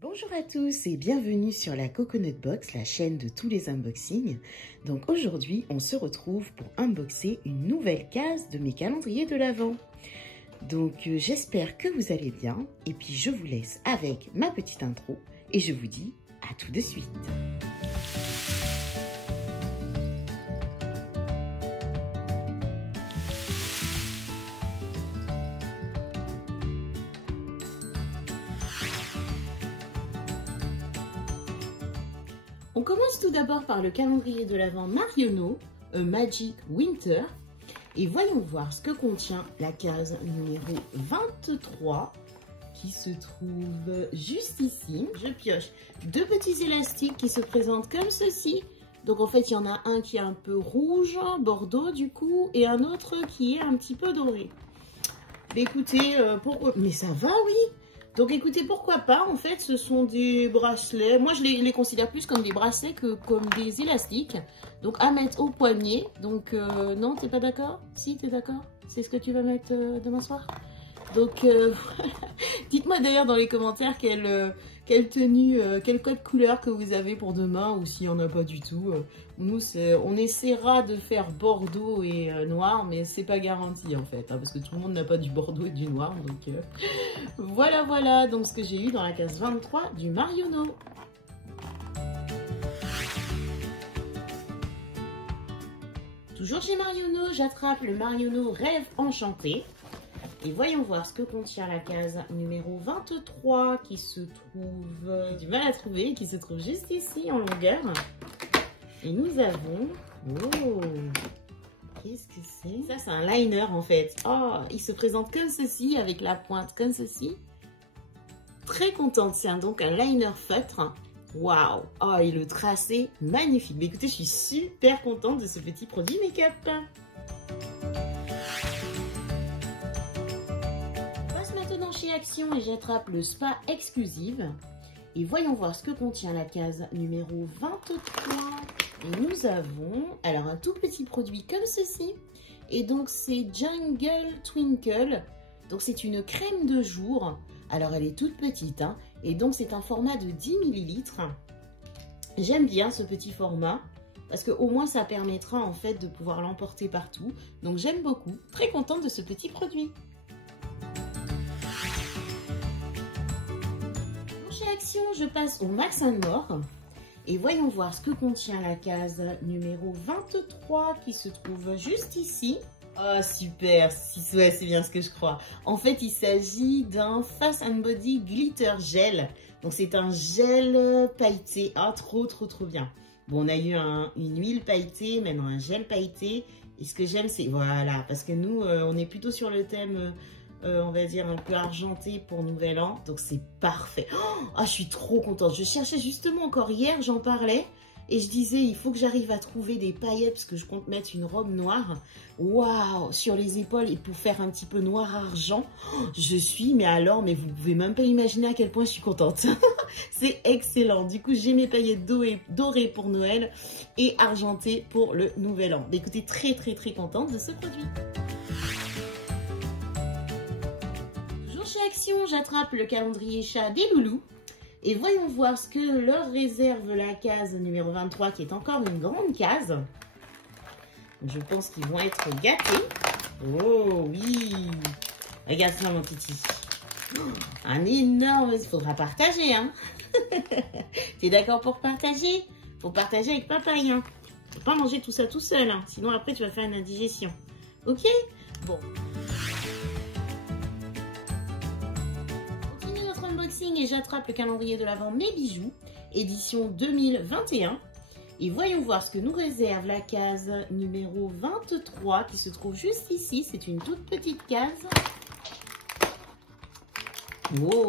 Bonjour à tous et bienvenue sur la Coconut Box, la chaîne de tous les unboxings. Donc aujourd'hui, on se retrouve pour unboxer une nouvelle case de mes calendriers de l'Avent. Donc j'espère que vous allez bien et puis je vous laisse avec ma petite intro et je vous dis à tout de suite. On commence tout d'abord par le calendrier de l'Avent Marionneau, A Magic Winter. Et voyons voir ce que contient la case numéro 23 qui se trouve juste ici. Je pioche deux petits élastiques qui se présentent comme ceci. Donc en fait, il y en a un qui est un peu rouge, bordeaux du coup, et un autre qui est un petit peu doré. Mais écoutez, pourquoi... Mais ça va, oui. Donc écoutez, pourquoi pas, en fait, ce sont des bracelets. Moi, je les considère plus comme des bracelets que comme des élastiques. Donc à mettre au poignet. Donc non, t'es pas d'accord? Si, t'es d'accord? C'est ce que tu vas mettre demain soir? Donc dites-moi d'ailleurs dans les commentaires quelle tenue, quel code couleur que vous avez pour demain ou s'il n'y en a pas du tout. Nous, on essaiera de faire bordeaux et noir, mais c'est pas garanti en fait, hein, parce que tout le monde n'a pas du bordeaux et du noir. Donc voilà donc ce que j'ai eu dans la case 23 du Marionneau. Toujours chez Marionneau, j'attrape le Marionneau Rêve Enchanté. Et voyons voir ce que contient la case numéro 23 qui se trouve, du mal à trouver, qui se trouve juste ici en longueur. Et nous avons, oh, qu'est-ce que c'est? Ça c'est un liner en fait. Oh, il se présente comme ceci, avec la pointe comme ceci. Très contente, c'est donc un liner feutre. Waouh! Oh, et le tracé magnifique. Mais écoutez, je suis super contente de ce petit produit make-up. Chez Action et j'attrape le Spa Exclusive. Et voyons voir ce que contient la case numéro 23. Et nous avons alors un tout petit produit comme ceci. Et donc c'est Jungle Twinkle. Donc c'est une crème de jour. Alors elle est toute petite, hein, et donc c'est un format de 10 ml. J'aime bien ce petit format parce que au moins ça permettra en fait de pouvoir l'emporter partout. Donc j'aime beaucoup. Très contente de ce petit produit. Action, je passe au Max & More et voyons voir ce que contient la case numéro 23 qui se trouve juste ici. Oh super, ouais, c'est bien ce que je crois. En fait, il s'agit d'un Face & Body Glitter Gel. Donc c'est un gel pailleté. Ah, trop bien. Bon, on a eu une huile pailletée, maintenant un gel pailleté. Et ce que j'aime, c'est, voilà, parce que nous, on est plutôt sur le thème... on va dire un peu argenté pour Nouvel An, donc c'est parfait. Oh, je suis trop contente. Je cherchais justement encore hier, j'en parlais et je disais il faut que j'arrive à trouver des paillettes parce que je compte mettre une robe noire. Waouh, sur les épaules et pour faire un petit peu noir argent. Je suis, mais vous pouvez même pas imaginer à quel point je suis contente. C'est excellent. Du coup, j'ai mes paillettes dorées pour Noël et argentées pour le Nouvel An. Mais écoutez, très contente de ce produit. Chez Action, j'attrape le calendrier chat des loulous et voyons voir ce que leur réserve la case numéro 23 qui est encore une grande case. Je pense qu'ils vont être gâtés. Oh oui, regarde ça mon titi. Un énorme, il faudra partager hein. T'es d'accord pour partager? Faut partager avec papa hein. Faut pas manger tout ça tout seul hein. Sinon après tu vas faire une indigestion. Ok? Bon. Et j'attrape le calendrier de l'Avent Mes Bijoux, édition 2021. Et voyons voir ce que nous réserve la case numéro 23 qui se trouve juste ici. C'est une toute petite case. Wow!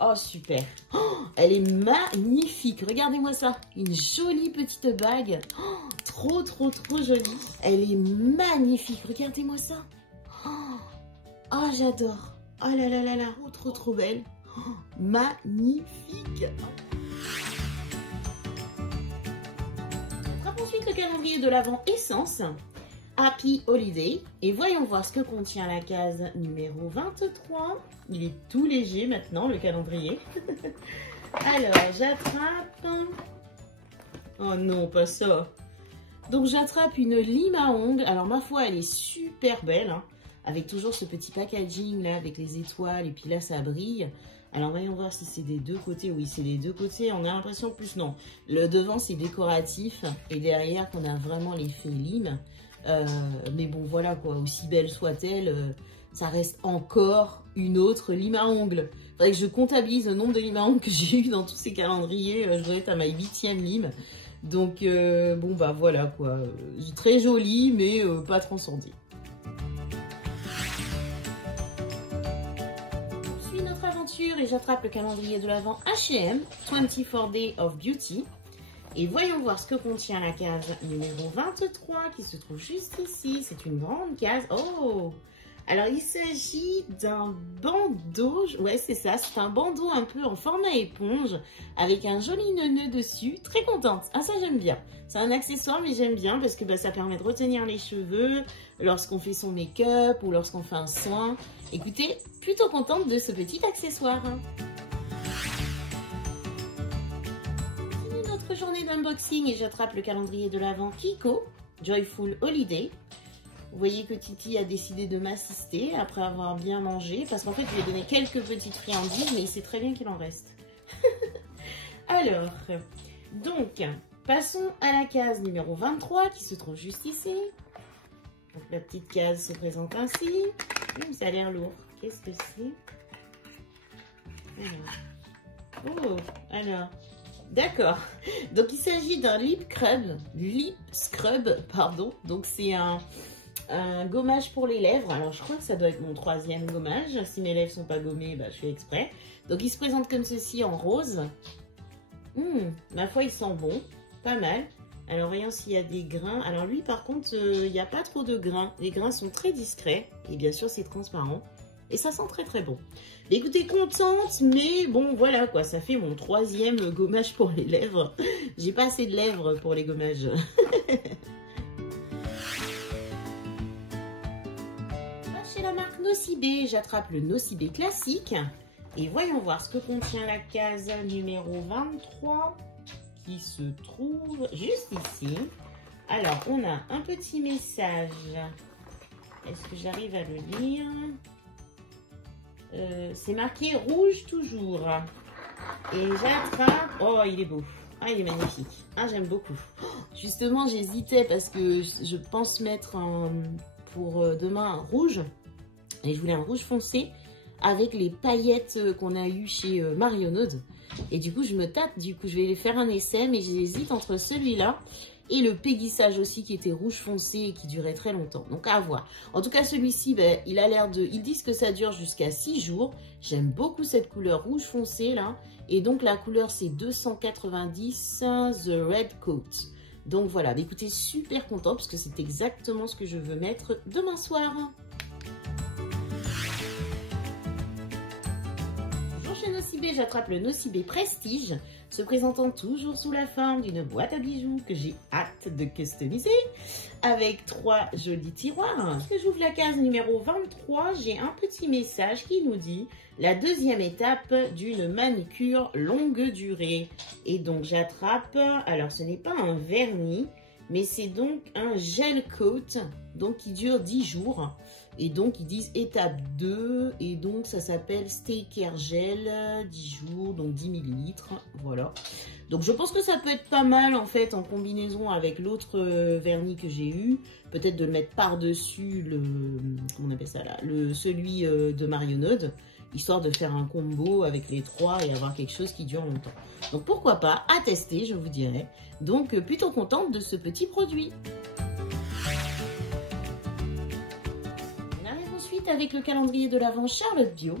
Oh, super! Oh, elle est magnifique! Regardez-moi ça! Une jolie petite bague. Oh, trop jolie. Elle est magnifique. Regardez-moi ça. Oh, j'adore. Oh là là. Trop belle. Oh, magnifique. On attrape ensuite le calendrier de l'Avent Essence. Happy Holiday. Et voyons voir ce que contient la case numéro 23. Il est tout léger maintenant, le calendrier. Alors, j'attrape... Oh non, pas ça. Donc, j'attrape une lime à ongles. Alors, ma foi, elle est super belle, hein, avec toujours ce petit packaging là, avec les étoiles. Et puis là, ça brille. Alors, voyons voir si c'est des deux côtés. Oui, c'est des deux côtés. On a l'impression plus non. Le devant, c'est décoratif. Et derrière, qu'on a vraiment l'effet lime. Mais bon, voilà quoi. Aussi belle soit-elle, ça reste encore une autre lime à ongles. Faudrait que je comptabilise le nombre de limes à ongles que j'ai eu dans tous ces calendriers. Je dois être à ma 8e lime. Donc, bon, bah voilà quoi. Très jolie, mais pas transcendée. Notre aventure et j'attrape le calendrier de l'Avent H&M 24 Days of Beauty et voyons voir ce que contient la case numéro 23 qui se trouve juste ici. C'est une grande case. Oh, alors il s'agit d'un bandeau, ouais c'est ça, c'est un bandeau un peu en format éponge avec un joli nœud dessus. Très contente, ah ça j'aime bien, c'est un accessoire mais j'aime bien parce que bah, ça permet de retenir les cheveux lorsqu'on fait son make-up ou lorsqu'on fait un soin. Écoutez, plutôt contente de ce petit accessoire. C'est notre journée d'unboxing et j'attrape le calendrier de l'Avent Kiko Joyful Holiday. Vous voyez que Titi a décidé de m'assister après avoir bien mangé. Parce qu'en fait, je lui ai donné quelques petites friandises, mais il sait très bien qu'il en reste. Alors, donc, passons à la case numéro 23 qui se trouve juste ici. Donc, la petite case se présente ainsi. Ça a l'air lourd. Qu'est-ce que c'est? Oh, alors... D'accord. Donc, il s'agit d'un lip scrub, pardon. Donc, c'est un gommage pour les lèvres. Alors, je crois que ça doit être mon 3e gommage. Si mes lèvres sont pas gommées, bah, je fais exprès. Donc, il se présente comme ceci en rose. Ma foi, il sent bon. Pas mal. Alors, voyons s'il y a des grains. Alors, lui, par contre, il n'y a pas trop de grains. Les grains sont très discrets. Et bien sûr, c'est transparent. Et ça sent très, très bon. Écoutez, contente, mais bon, voilà quoi. Ça fait mon 3e gommage pour les lèvres. J'ai pas assez de lèvres pour les gommages. Chez la marque Nocibé, j'attrape le Nocibé classique. Et voyons voir ce que contient la case numéro 23 qui se trouve juste ici. Alors, on a un petit message. Est-ce que j'arrive à le lire? C'est marqué rouge toujours. Et j'attrape. Oh, il est beau. Ah, il est magnifique. Ah, j'aime beaucoup. Justement, j'hésitais parce que je pense mettre pour demain un rouge. Et je voulais un rouge foncé avec les paillettes qu'on a eues chez Marionneuse. Et du coup, je me tâte. Du coup, je vais faire un essai, mais j'hésite entre celui-là et le péguissage aussi qui était rouge foncé et qui durait très longtemps. Donc à voir. En tout cas, celui-ci, ben, il a l'air de... Ils disent que ça dure jusqu'à 6 jours. J'aime beaucoup cette couleur rouge foncé là. Et donc la couleur, c'est 290 The Red Coat. Donc voilà, bah, écoutez, super content parce que c'est exactement ce que je veux mettre demain soir. Toujours chez Nocibé, j'attrape le Nocibé Prestige, se présentant toujours sous la forme d'une boîte à bijoux que j'ai hâte de customiser avec 3 jolis tiroirs. Lorsque j'ouvre la case numéro 23, j'ai un petit message qui nous dit la 2e étape d'une manucure longue durée. Et donc j'attrape, alors ce n'est pas un vernis, mais c'est donc un gel coat, donc qui dure 10 jours. Et donc ils disent étape 2, et donc ça s'appelle Stay Care Gel, 10 jours, donc 10 ml, voilà. Donc je pense que ça peut être pas mal en fait en combinaison avec l'autre vernis que j'ai eu. Peut-être de le mettre par-dessus le, comment on appelle ça là, celui de Marionneuse, histoire de faire un combo avec les 3 et avoir quelque chose qui dure longtemps. Donc pourquoi pas, à tester je vous dirais. Donc plutôt contente de ce petit produit. On arrive ensuite avec le calendrier de l'Avent Charlotte Bio.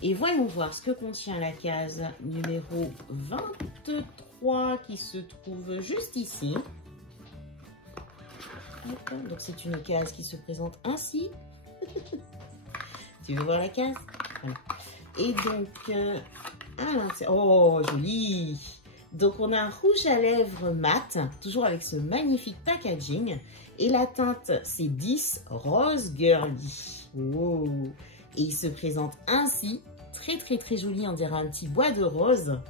Et voyons voir ce que contient la case numéro 23 qui se trouve juste ici. Donc c'est une case qui se présente ainsi. Tu veux voir la case? Voilà. Et donc, oh joli! Donc on a un rouge à lèvres mat, toujours avec ce magnifique packaging. Et la teinte c'est 10 Rose Girly. Wow. Et il se présente ainsi, très joli, on dirait un petit bois de rose.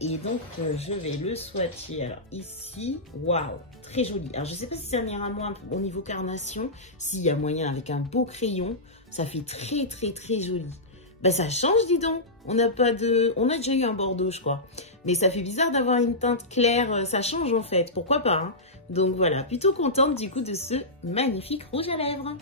Et donc je vais le swatcher. Alors ici, waouh, très joli. Alors je sais pas si ça ira moins au niveau carnation, s'il y a moyen avec un beau crayon, ça fait très joli. Bah ça change, dis donc. On a déjà eu un bordeaux, je crois. Mais ça fait bizarre d'avoir une teinte claire, ça change en fait, pourquoi pas, hein. Donc voilà, plutôt contente du coup de ce magnifique rouge à lèvres.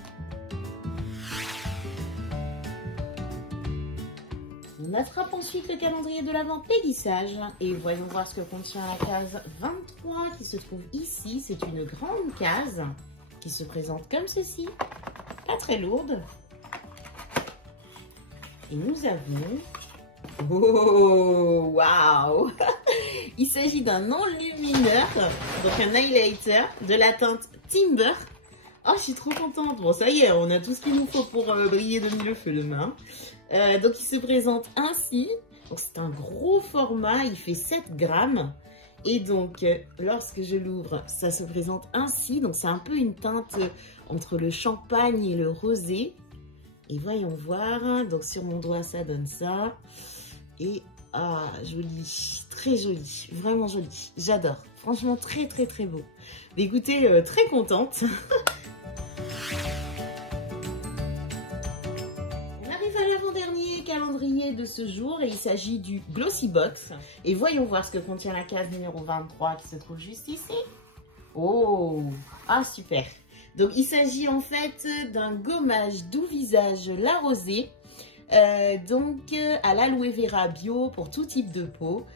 On attrape ensuite le calendrier de l'Avent Péguissage et voyons voir ce que contient la case 23 qui se trouve ici. C'est une grande case qui se présente comme ceci, pas très lourde. Et nous avons... Oh, waouh. Il s'agit d'un enlumineur, donc un highlighter de la teinte Timber. Oh, je suis trop contente. Bon, ça y est, on a tout ce qu'il nous faut pour briller de mille feux demain. Donc, il se présente ainsi. Donc, c'est un gros format. Il fait 7 grammes. Et donc, lorsque je l'ouvre, ça se présente ainsi. Donc, c'est un peu une teinte entre le champagne et le rosé. Et voyons voir. Donc, sur mon doigt, ça donne ça. Et, ah, joli. Très joli. Vraiment joli. J'adore. Franchement, très beau. Mais écoutez, très contente. Calendrier de ce jour et il s'agit du Glossy Box et voyons voir ce que contient la case numéro 23 qui se trouve juste ici. Oh, ah super. Donc il s'agit en fait d'un gommage doux visage La Rosée, donc à l'aloe vera bio pour tout type de peau.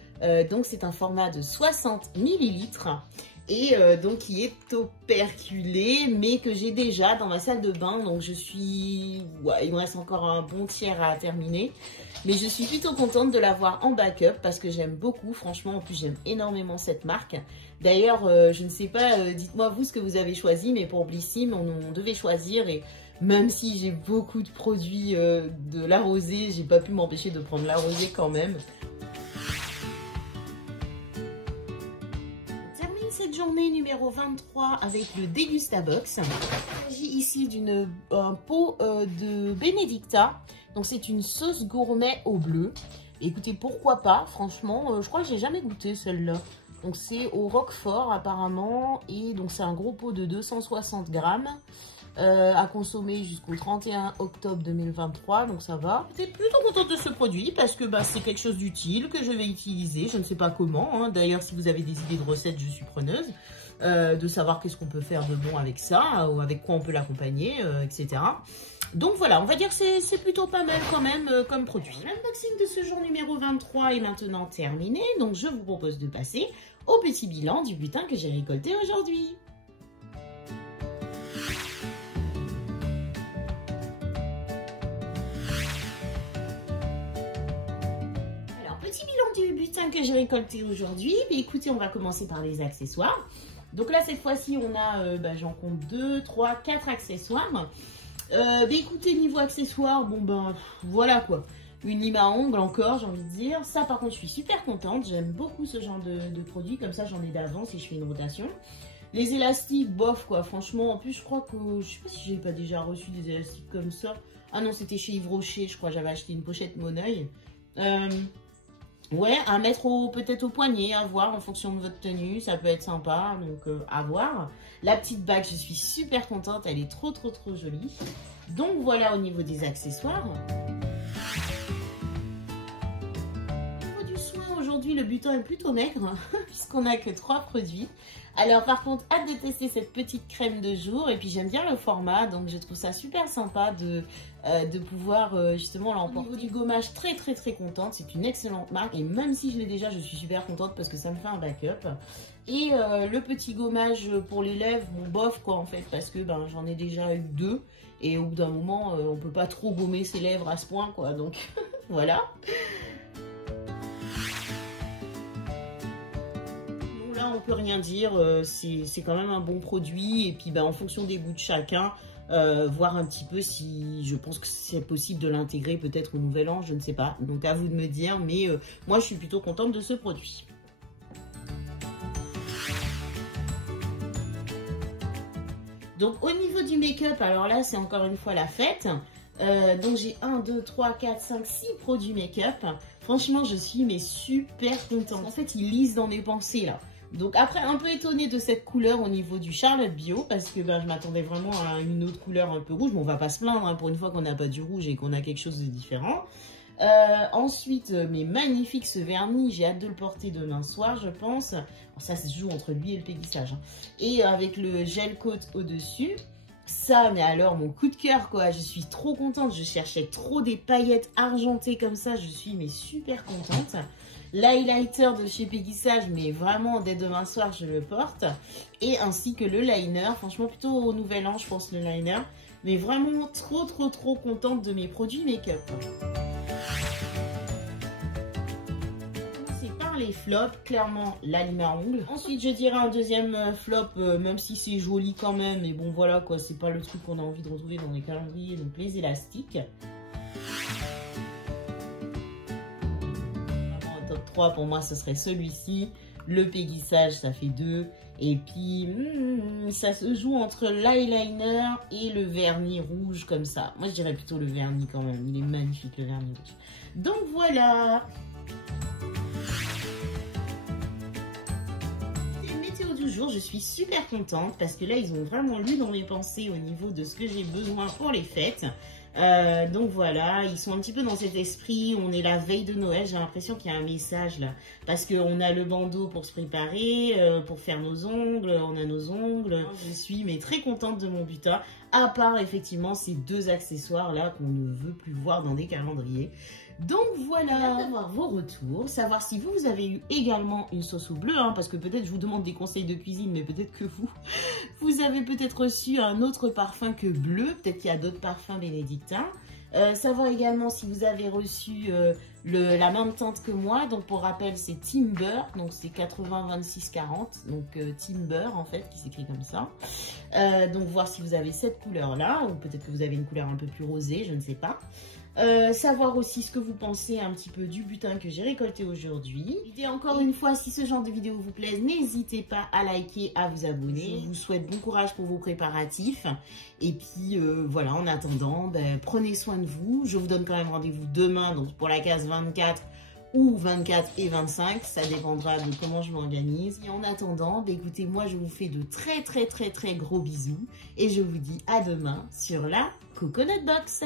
Donc c'est un format de 60 ml et donc qui est operculé mais que j'ai déjà dans ma salle de bain. Donc je suis... Ouais, il me reste encore un bon tiers à terminer. Mais je suis plutôt contente de l'avoir en backup parce que j'aime beaucoup. Franchement, en plus j'aime énormément cette marque. D'ailleurs, je ne sais pas, dites-moi vous ce que vous avez choisi. Mais pour Blissim, on devait choisir et... Même si j'ai beaucoup de produits de La Rosée, j'ai pas pu m'empêcher de prendre La Rosée quand même. Cette journée numéro 23 avec le Dégustabox. Il s'agit ici d'une pot de Benedicta. Donc c'est une sauce gourmet au bleu. Écoutez, pourquoi pas, franchement, je crois que j'ai jamais goûté celle-là. Donc c'est au Roquefort apparemment. Et donc c'est un gros pot de 260 grammes. À consommer jusqu'au 31 octobre 2023, donc ça va. J'étais plutôt contente de ce produit parce que c'est quelque chose d'utile que je vais utiliser, je ne sais pas comment, hein. D'ailleurs si vous avez des idées de recettes, je suis preneuse, de savoir qu'est-ce qu'on peut faire de bon avec ça, ou avec quoi on peut l'accompagner, etc. Donc voilà, on va dire que c'est plutôt pas mal quand même comme produit. L'unboxing de ce jour numéro 23 est maintenant terminé, donc je vous propose de passer au petit bilan du butin que j'ai récolté aujourd'hui. Petit bilan du butin que j'ai récolté aujourd'hui. Écoutez, on va commencer par les accessoires. Donc là, cette fois-ci, on a, j'en compte 2, 3, 4 accessoires. Écoutez, niveau accessoires, voilà quoi. Une lime à ongles encore, j'ai envie de dire. Ça, par contre, je suis super contente. J'aime beaucoup ce genre de produit. Comme ça, j'en ai d'avance et je fais une rotation. Les élastiques, bof quoi. Franchement, en plus, je crois que... Je sais pas si j'ai pas déjà reçu des élastiques comme ça. Ah non, c'était chez Yves Rocher. Je crois j'avais acheté une pochette Moneuil. Ouais, à mettre peut-être au poignet, à voir en fonction de votre tenue, ça peut être sympa, donc à voir. La petite bague, je suis super contente, elle est trop jolie. Donc voilà au niveau des accessoires. Au niveau du soin, aujourd'hui le butin est plutôt maigre, puisqu'on n'a que 3 produits. Alors par contre, hâte de tester cette petite crème de jour, et puis j'aime bien le format, donc je trouve ça super sympa de pouvoir justement l'emporter. Au niveau du gommage, très contente, c'est une excellente marque, et même si je l'ai déjà, je suis super contente parce que ça me fait un backup. Et le petit gommage pour les lèvres, bof quoi en fait, parce que j'en ai déjà eu 2, et au bout d'un moment, on peut pas trop gommer ses lèvres à ce point quoi, donc voilà. On peut rien dire, c'est quand même un bon produit, et puis en fonction des goûts de chacun, voir un petit peu si je pense que c'est possible de l'intégrer peut-être au nouvel an, je ne sais pas, donc à vous de me dire, mais moi je suis plutôt contente de ce produit. Donc au niveau du make-up, alors là c'est encore une fois la fête. Donc j'ai 1, 2, 3, 4, 5, 6 produits make-up. Franchement je suis mais super contente. En fait ils lisent dans mes pensées là. Donc après un peu étonnée de cette couleur au niveau du Charlotte Bio. Parce que je m'attendais vraiment à une autre couleur un peu rouge. Mais on va pas se plaindre hein, pour une fois qu'on n'a pas du rouge et qu'on a quelque chose de différent. Ensuite, mes magnifiques ce vernis, j'ai hâte de le porter demain soir, je pense. Alors, ça se joue entre lui et le péguissage. Hein. Et avec le gel coat au-dessus. Ça, mais alors, mon coup de cœur, quoi. Je suis trop contente. Je cherchais trop des paillettes argentées comme ça. Je suis mais super contente. L'highlighter de chez Péguissage, mais vraiment, dès demain soir, je le porte. Et ainsi que le liner. Franchement, plutôt au nouvel an, je pense, le liner. Mais vraiment, trop contente de mes produits make-up. Les flops, clairement la lime à ongles. Ensuite je dirais un deuxième flop, même si c'est joli quand même, mais bon voilà quoi, c'est pas le truc qu'on a envie de retrouver dans les calendriers, donc les élastiques. Vraiment, top 3 pour moi ce serait celui-ci, le péguissage ça fait 2, et puis ça se joue entre l'eyeliner et le vernis rouge comme ça. Moi je dirais plutôt le vernis quand même, il est magnifique le vernis rouge. Donc voilà. Je suis super contente parce que là ils ont vraiment lu dans mes pensées au niveau de ce que j'ai besoin pour les fêtes. Donc voilà, ils sont un petit peu dans cet esprit, on est la veille de Noël, j'ai l'impression qu'il y a un message là, parce qu'on a le bandeau pour se préparer, pour faire nos ongles, on a nos ongles. Je suis mais très contente de mon butin, à part effectivement ces deux accessoires là qu'on ne veut plus voir dans des calendriers. Donc voilà, d'avoir vos retours, savoir si vous avez eu également une sauce au bleu, hein, parce que peut-être je vous demande des conseils de cuisine, mais peut-être que vous avez peut-être reçu un autre parfum que bleu, peut-être qu'il y a d'autres parfums bénédictins. Savoir également si vous avez reçu la même teinte que moi, donc pour rappel c'est Timber, donc c'est 80-26-40, donc Timber en fait qui s'écrit comme ça. Donc voir si vous avez cette couleur là, ou peut-être que vous avez une couleur un peu plus rosée, je ne sais pas. Savoir aussi ce que vous pensez un petit peu du butin que j'ai récolté aujourd'hui. Et encore une fois, si ce genre de vidéo vous plaise, n'hésitez pas à liker, à vous abonner. Je vous souhaite bon courage pour vos préparatifs. Et puis voilà, en attendant, prenez soin de vous. Je vous donne quand même rendez-vous demain donc pour la case 24 ou 24 et 25, ça dépendra de comment je m'organise. Et en attendant, écoutez, moi je vous fais de très gros bisous et je vous dis à demain sur la Coconut Box.